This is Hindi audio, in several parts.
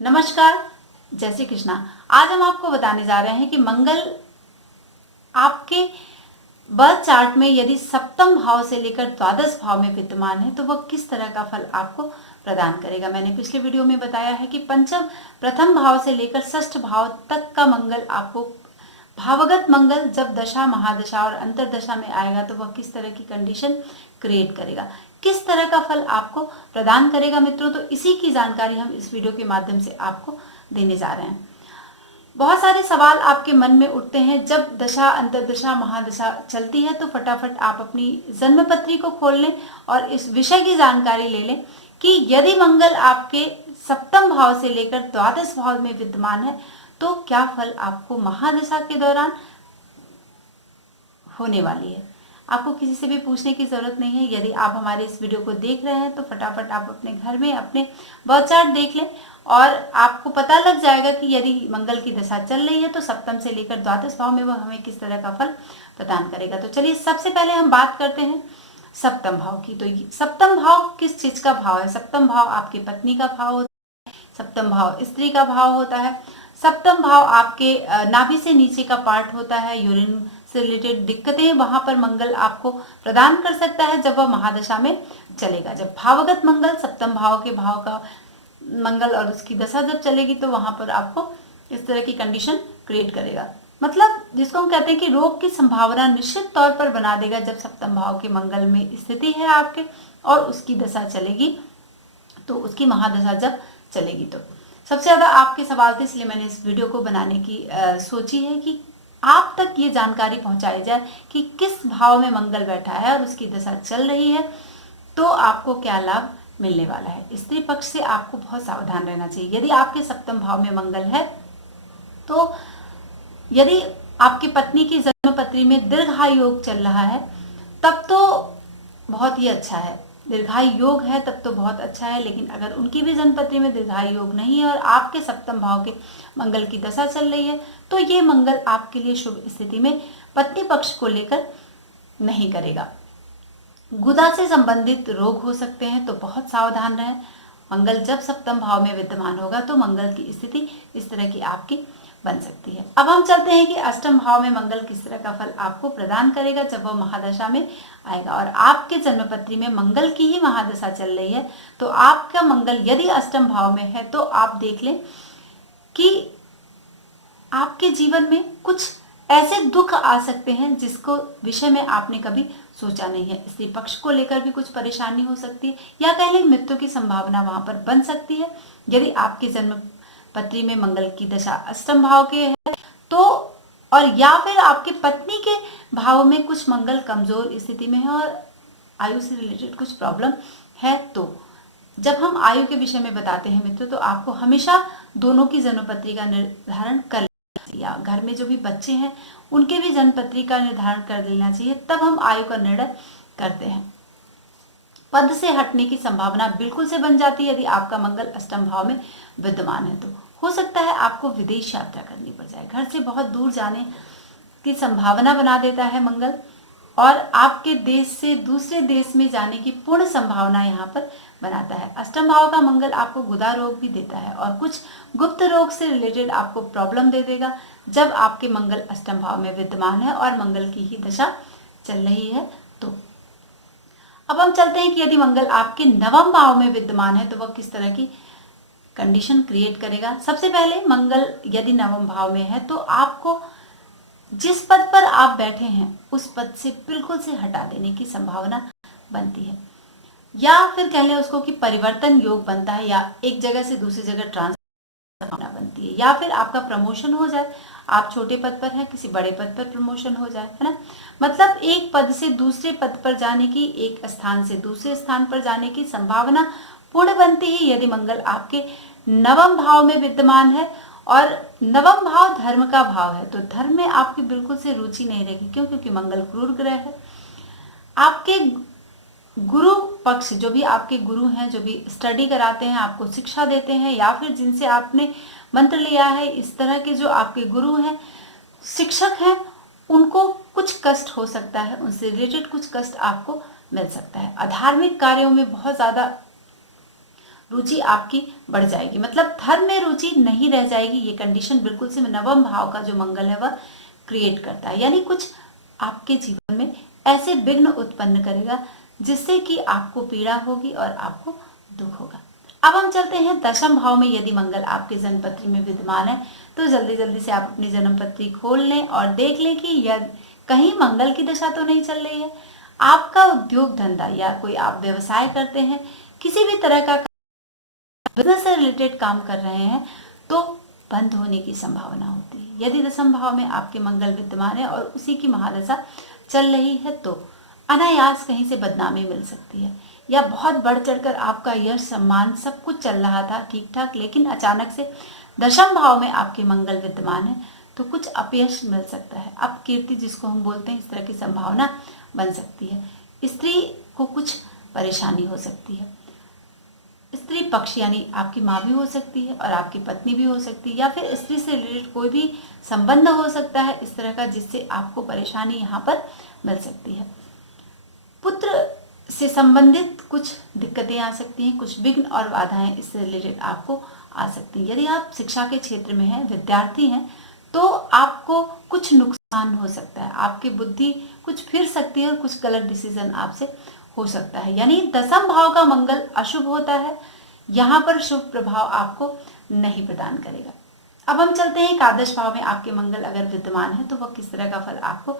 नमस्कार, जय श्री कृष्णा। आज हम आपको बताने जा रहे हैं कि मंगल आपके बर्थ चार्ट में यदि सप्तम भाव से लेकर द्वादश भाव में विद्यमान है तो वह किस तरह का फल आपको प्रदान करेगा। मैंने पिछले वीडियो में बताया है कि प्रथम भाव से लेकर षष्ठ भाव तक का मंगल आपको भावगत मंगल जब दशा, महादशा और अंतरदशा में आएगा तो वह किस तरह की कंडीशन क्रिएट करेगा, किस तरह का फल आपको प्रदान करेगा मित्रों। तो इसी की जानकारी हम इस वीडियो के माध्यम से आपको देने जा रहे हैं। बहुत सारे सवाल आपके मन में उठते हैं जब दशा, अंतरदशा, महादशा चलती है, तो फटाफट आप अपनी जन्म पत्री को खोल लें और इस विषय की जानकारी ले लें कि यदि मंगल आपके सप्तम भाव से लेकर द्वादश भाव में विद्यमान है तो क्या फल आपको महादशा के दौरान होने वाली है। आपको किसी से भी पूछने की जरूरत नहीं है। यदि आप हमारे इस वीडियो को देख रहे हैं तो फटाफट आप अपने घर में अपने बर्थ चार्ट देख लें और आपको पता लग जाएगा कि यदि मंगल की दशा चल रही है तो सप्तम से लेकर द्वादश भाव में वह हमें किस तरह का फल प्रदान करेगा। तो चलिए सबसे पहले हम बात करते हैं सप्तम भाव की। तो सप्तम भाव किस चीज का भाव है? सप्तम भाव आपकी पत्नी का भाव होता है, सप्तम भाव स्त्री का भाव होता है, सप्तम भाव आपके नाभि से नीचे का पार्ट होता है। यूरिन से रिलेटेड दिक्कतें वहां पर मंगल आपको प्रदान कर सकता है जब वह महादशा में चलेगा। जब भावगत मंगल सप्तम भाव के भाव का मंगल और उसकी दशा जब चलेगी तो वहां पर आपको इस तरह की कंडीशन क्रिएट करेगा। मतलब जिसको हम कहते हैं कि रोग की संभावना निश्चित तौर पर बना देगा जब सप्तम भाव के मंगल में स्थिति है आपके और उसकी दशा चलेगी, तो उसकी महादशा जब चलेगी। तो सबसे ज्यादा आपके सवाल थे, इसलिए मैंने इस वीडियो को बनाने की सोची है कि आप तक ये जानकारी पहुंचाई जाए कि किस भाव में मंगल बैठा है और उसकी दशा चल रही है तो आपको क्या लाभ मिलने वाला है। स्त्री पक्ष से आपको बहुत सावधान रहना चाहिए। यदि आपके सप्तम भाव में मंगल है तो यदि आपकी पत्नी की जन्म पत्री में दीर्घायु योग चल रहा है तब तो बहुत ही अच्छा है, दीर्घायु योग है तब तो बहुत अच्छा है। लेकिन अगर उनकी भी जन्म पत्री में दीर्घायु योग नहीं है और आपके सप्तम भाव के मंगल की दशा चल रही है तो ये मंगल आपके लिए शुभ स्थिति में पत्नी पक्ष को लेकर नहीं करेगा। गुदा से संबंधित रोग हो सकते हैं तो बहुत सावधान रहें। मंगल जब सप्तम भाव में विद्यमान होगा तो मंगल की स्थिति इस तरह की आपकी बन सकती है। अब हम चलते हैं कि अष्टम भाव में मंगल किस तरह का फल आपको प्रदान करेगा जब वह महादशा में आएगा। और आपके जन्मपत्री में मंगल की ही महादशा चल रही है तो आपका मंगल यदि अष्टम भाव में है तो आप देख लें कि आपके जीवन में कुछ ऐसे दुख आ सकते हैं जिसको विषय में आपने कभी सोचा नहीं है। स्त्री पक्ष को लेकर भी कुछ परेशानी हो सकती है या कह लें मृत्यु की संभावना वहां पर बन सकती है यदि आपके जन्म पत्री में मंगल की दशा अष्टम भाव के है तो, और या फिर आपके पत्नी के भाव में कुछ मंगल कमजोर स्थिति में है और आयु से रिलेटेड कुछ प्रॉब्लम है। तो जब हम आयु के विषय में बताते हैं मित्रों तो आपको हमेशा दोनों की जन्मपत्री का निर्धारण कर या घर में जो भी बच्चे हैं उनके भी जन्मपत्री का निर्धारण कर लेना चाहिए, तब हम आयु का निर्णय करते हैं। पद से हटने की संभावना बिल्कुल से बन जाती है यदि आपका मंगल अष्टम भाव में विद्यमान है। तो हो सकता है आपको विदेश यात्रा करनी पड़ जाए, घर से बहुत दूर जाने की संभावना बना देता है मंगल और आपके देश से दूसरे देश में जाने की पूर्ण संभावना यहाँ पर बनाता है। अष्टम भाव का मंगल आपको गुदा रोग भी देता है और कुछ गुप्त रोग से रिलेटेड आपको प्रॉब्लम दे देगा जब आपके मंगल अष्टम भाव में विद्यमान है और मंगल की ही दशा चल रही है। तो अब हम चलते हैं कि यदि मंगल आपके नवम भाव में विद्यमान है तो वह किस तरह की कंडीशन क्रिएट करेगा। सबसे पहले मंगल यदि नवम भाव में है तो आपको जिस पद पर आप बैठे हैं उस पद से बिल्कुल से हटा देने की संभावना बनती है या फिर कह लें उसको कि परिवर्तन योग बनता है या एक जगह से दूसरी जगह ट्रांसफर संभावना बनती है या फिर आपका प्रमोशन हो जाए। आप छोटे पद पर हैं, किसी बड़े पद पर प्रमोशन हो जाए, है ना। मतलब एक पद से दूसरे पद पर जाने की, एक स्थान से दूसरे स्थान पर जाने की संभावना पूर्ण बनती है यदि मंगल आपके नवम भाव में विद्यमान है। और नवम भाव धर्म का भाव है तो धर्म में आपकी बिल्कुल से रुचि नहीं रहेगी। क्यों? क्योंकि मंगल क्रूर ग्रह है। आपके गुरु पक्ष, जो भी आपके गुरु हैं, जो भी स्टडी कराते हैं, आपको शिक्षा देते हैं या फिर जिनसे आपने मंत्र लिया है, इस तरह के जो आपके गुरु हैं, शिक्षक हैं, उनको कुछ कष्ट हो सकता है, उनसे रिलेटेड कुछ कष्ट आपको मिल सकता है। अधार्मिक कार्यों में बहुत ज्यादा रुचि आपकी बढ़ जाएगी, मतलब धर्म में रुचि नहीं रह जाएगी। ये कंडीशन बिल्कुल से नवम भाव का जो मंगल है वह क्रिएट करता है, यानी कुछ आपके जीवन में ऐसे विघ्न उत्पन्न करेगा जिससे कि आपको पीड़ा होगी और आपको दुख होगा। अब हम चलते हैं दशम भाव में। यदि मंगल आपके जन्म पत्री में विद्यमान है तो जल्दी जल्दी से आप अपनी जन्म पत्री खोल लें और देख लें कि यदि कहीं मंगल की दशा तो नहीं चल रही है। आपका उद्योग धंधा या कोई आप व्यवसाय करते हैं, किसी भी तरह का बिजनेस से रिलेटेड काम कर रहे हैं, तो बंद होने की संभावना होती है। यदि दशम भाव में आपके मंगल विद्यमान है और उसी की महादशा चल रही है तो अनायास कहीं से बदनामी मिल सकती है, या बहुत बढ़ चढ़कर आपका यश सम्मान सब कुछ चल रहा था ठीक ठाक, लेकिन अचानक से दशम भाव में आपके मंगल विद्यमान है तो कुछ अपयश मिल सकता है। अपकीर्ति जिसको हम बोलते हैं, इस तरह की संभावना बन सकती है। स्त्री को कुछ परेशानी हो सकती है। स्त्री पक्ष यानी आपकी माँ भी हो सकती है और आपकी पत्नी भी हो सकती है, या फिर स्त्री से रिलेटेड कोई भी संबंध हो सकता है इस तरह का, जिससे आपको परेशानी यहाँ पर मिल सकती है। पुत्र से संबंधित कुछ दिक्कतें आ सकती हैं, कुछ विघ्न और बाधाएं इससे रिलेटेड आपको आ सकती हैं। यदि आप शिक्षा के क्षेत्र में हैं, विद्यार्थी हैं, तो आपको कुछ नुकसान हो सकता है। आपकी बुद्धि कुछ फिर सकती है और कुछ गलत डिसीजन आपसे हो सकता है। यानी दशम भाव का मंगल अशुभ होता है, यहाँ पर शुभ प्रभाव आपको नहीं प्रदान करेगा। अब हम चलते हैं एकादश भाव में आपके मंगल अगर विद्यमान है तो वह किस तरह का फल आपको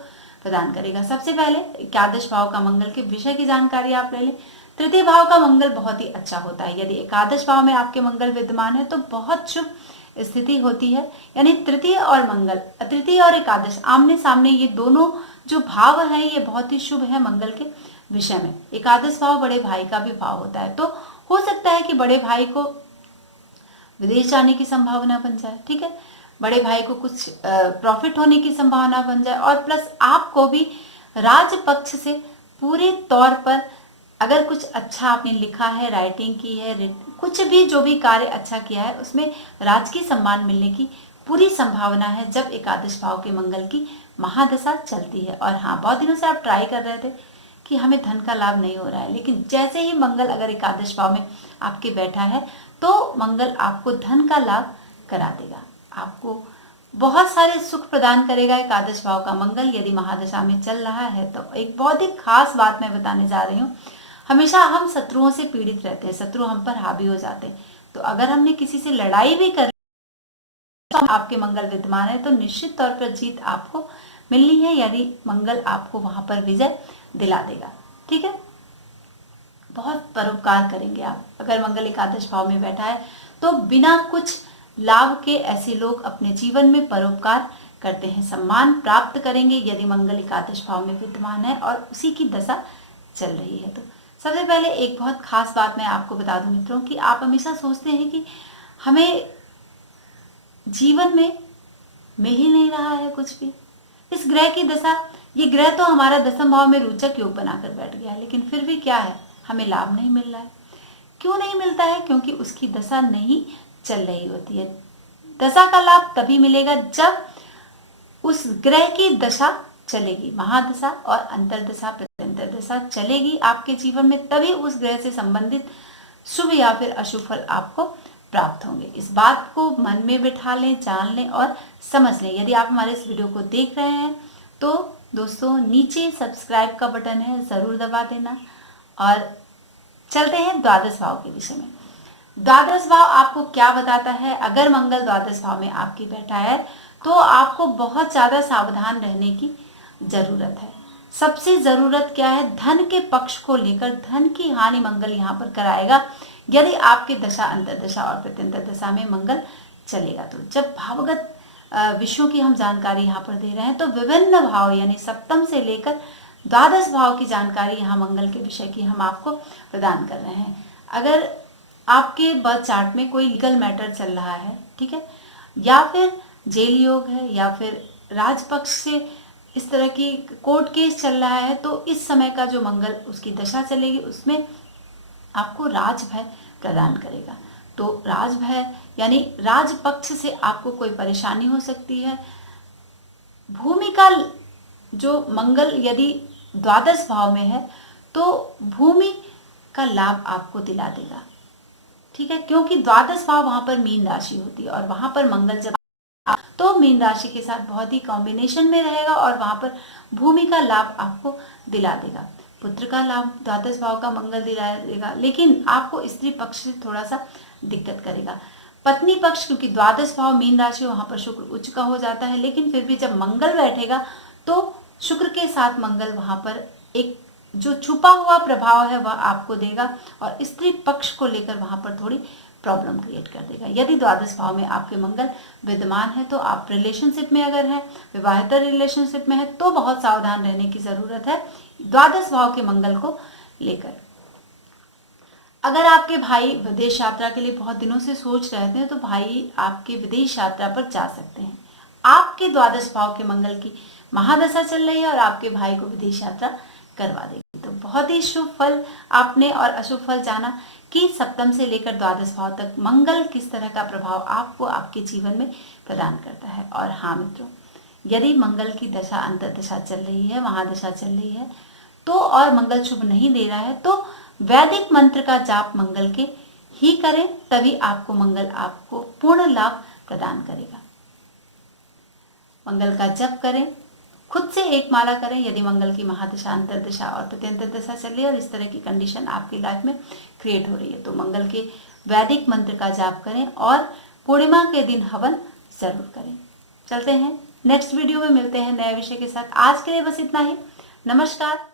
प्रदान करेगा। सबसे पहले एकादश भाव का मंगल के विषय की जानकारी आप ले लें। तृतीय भाव का मंगल बहुत ही अच्छा होता है। यदि एकादश भाव में आपके मंगल विद्यमान है तो बहुत शुभ स्थिति होती है, यानी तृतीय और मंगल, तृतीय और एकादश आमने सामने, ये दोनों जो भाव हैं ये बहुत ही शुभ है मंगल के विषय में। एकादश भाव बड़े भाई का भी भाव होता है, तो हो सकता है कि बड़े भाई को विदेश जाने की संभावना बन जाए, ठीक है, बड़े भाई को कुछ प्रॉफिट होने की संभावना बन जाए, और प्लस आपको भी राज पक्ष से पूरे तौर पर अगर कुछ अच्छा आपने लिखा है, राइटिंग की है, कुछ भी जो भी कार्य अच्छा किया है उसमें राजकीय सम्मान मिलने की पूरी संभावना है जब एकादश भाव के मंगल की महादशा चलती है। और हाँ, बहुत दिनों से आप ट्राई कर रहे थे कि हमें धन का लाभ नहीं हो रहा है, लेकिन जैसे ही मंगल अगर एकादश भाव में आपके बैठा है तो मंगल आपको धन का लाभ करा देगा, आपको बहुत सारे सुख प्रदान करेगा। एकादश भाव का मंगल यदि महादशा में चल रहा है तो एक बहुत ही खास बात मैं बताने जा रही हूँ। हमेशा हम शत्रुओं से पीड़ित रहते हैं, शत्रु हम पर हावी हो जाते हैं, तो अगर हमने किसी से लड़ाई भी कर तो आपके मंगल विद्यमान है तो निश्चित तौर पर जीत आपको मिलनी है, यदि मंगल आपको वहां पर विजय दिला देगा, ठीक है। बहुत परोपकार करेंगे आप। अगर मंगल एकादश भाव में बैठा है तो बिना कुछ लाभ के ऐसे लोग अपने जीवन में परोपकार करते हैं, सम्मान प्राप्त करेंगे यदि मंगल एकादश भाव में विद्यमान है और उसी की दशा चल रही है। तो सबसे पहले एक बहुत खास बात मैं आपको बता दूं मित्रों कि आप हमेशा सोचते हैं कि हमें जीवन में मिल ही नहीं रहा है कुछ भी। इस ग्रह की दशा, ये ग्रह तो हमारा दशम भाव में रोचक योग बनाकर बैठ गया है, लेकिन फिर भी क्या है, हमें लाभ नहीं मिल रहा है। क्यों नहीं मिलता है? क्योंकि उसकी दशा नहीं चल रही होती है। दशा का लाभ तभी मिलेगा जब उस ग्रह की दशा चलेगी, महादशा और अंतरदशा प्रत्यंतर दशा चलेगी आपके जीवन में, तभी उस ग्रह से संबंधित शुभ या फिर अशुभ फल आपको प्राप्त होंगे। इस बात को मन में बिठा लें, जान लें और समझ लें। यदि आप हमारे इस वीडियो को देख रहे हैं तो दोस्तों नीचे सब्सक्राइब का बटन है, जरूर दबा देना। और चलते हैं द्वादश भाव के विषय में। द्वादश भाव आपको क्या बताता है? अगर मंगल द्वादश भाव में आपकी बैठा है तो आपको बहुत ज्यादा सावधान रहने की जरूरत है। सबसे जरूरत क्या है? धन के पक्ष को लेकर धन की हानि मंगल यहाँ पर कराएगा यदि आपके दशा, अंतरदशा और प्रत्यंतर दशा में मंगल चलेगा। तो जब भावगत विषयों की हम जानकारी यहाँ पर दे रहे हैं तो विभिन्न भाव यानी सप्तम से लेकर द्वादश भाव की जानकारी यहाँ मंगल के विषय की हम आपको प्रदान कर रहे हैं। अगर आपके बर्थ चार्ट में कोई लीगल मैटर चल रहा है, ठीक है, या फिर जेल योग है, या फिर राजपक्ष से इस तरह की कोर्ट केस चल रहा है, तो इस समय का जो मंगल उसकी दशा चलेगी उसमें आपको राजभय प्रदान करेगा। तो राजभय यानी राजपक्ष से आपको कोई परेशानी हो सकती है। भूमि का जो मंगल यदि द्वादश भाव में है तो भूमि का लाभ आपको दिला देगा। ठीक है, क्योंकि द्वादश भाव वहां पर मीन राशि होती है और वहां पर मंगल जब तो मीन राशि के साथ बहुत ही कॉम्बिनेशन में रहेगा और वहां पर भूमि का लाभ आपको दिला देगा, पुत्र का लाभ द्वादश भाव का मंगल दिला देगा, लेकिन आपको स्त्री पक्ष से थोड़ा सा दिक्कत करेगा। पत्नी पक्ष, क्योंकि द्वादश भाव मीन राशि वहां पर शुक्र उच्च का हो जाता है, लेकिन फिर भी जब मंगल बैठेगा तो शुक्र के साथ मंगल वहां पर एक जो छुपा हुआ प्रभाव है वह आपको देगा और स्त्री पक्ष को लेकर वहां पर थोड़ी प्रॉब्लम क्रिएट कर देगा। यदि द्वादश भाव में आपके मंगल विद्यमान है तो आप रिलेशनशिप में अगर हैं, विवाहितर रिलेशनशिप में है, तो बहुत सावधान रहने की जरूरत है द्वादश भाव के मंगल को लेकर। अगर आपके भाई विदेश यात्रा के लिए बहुत दिनों से सोच रहे थे तो भाई आपके विदेश यात्रा पर जा सकते हैं। आपके द्वादश भाव के मंगल की महादशा चल रही है और आपके भाई को विदेश यात्रा करवा देगी। तो बहुत ही शुभ फल आपने और अशुभ फल जाना कि सप्तम से लेकर द्वादश भाव तक मंगल किस तरह का प्रभाव आपको आपके जीवन में प्रदान करता है। और हाँ मित्रों, यदि मंगल की दशा अंतर्दशा चल रही है, महादशा चल रही है तो और मंगल शुभ नहीं दे रहा है तो वैदिक मंत्र का जाप मंगल के ही करें, तभी आपको मंगल आपको पूर्ण लाभ प्रदान करेगा। मंगल का जप करें, खुद से एक माला करें यदि मंगल की महादशा अंतर्दशा और प्रत्यंतर दशा चल रही है और इस तरह की कंडीशन आपकी लाइफ में क्रिएट हो रही है तो मंगल के वैदिक मंत्र का जाप करें और पूर्णिमा के दिन हवन जरूर करें। चलते हैं नेक्स्ट वीडियो में, मिलते हैं नए विषय के साथ। आज के लिए बस इतना ही। नमस्कार।